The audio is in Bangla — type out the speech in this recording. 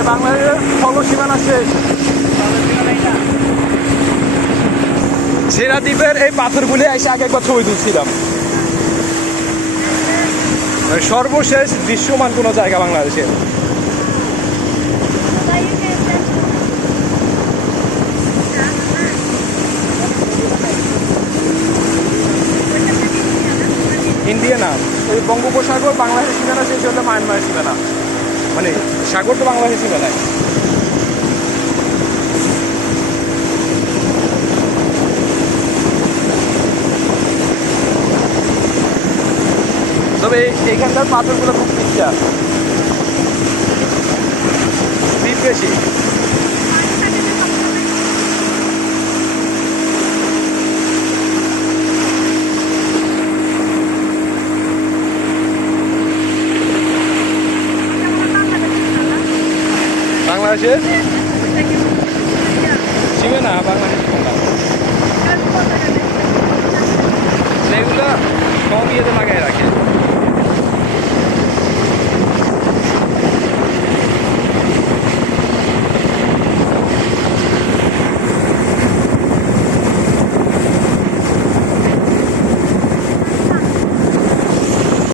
এই বাংলাদেশের স্থল সীমানা শেষ। সেরা দ্বীপের এই পাথরগুলি এসে আগে একবার ছবি তুলছিলাম। মানে সর্বশেষ দৃশ্যমান কোনো জায়গা বাংলাদেশে। ইন্ডিয়া না ওই বঙ্গোপসাগর বাংলাদেশের সীমানা শেষ হলে মায়ানমারের সীমানা। মানে সাগর তো বাংলাদেশে ছিল না তবে এই- এইখানকার পাথরগুলো খুব পিচ্ছা się? না বাগানে এগুলো সব ইয়েতে লাগে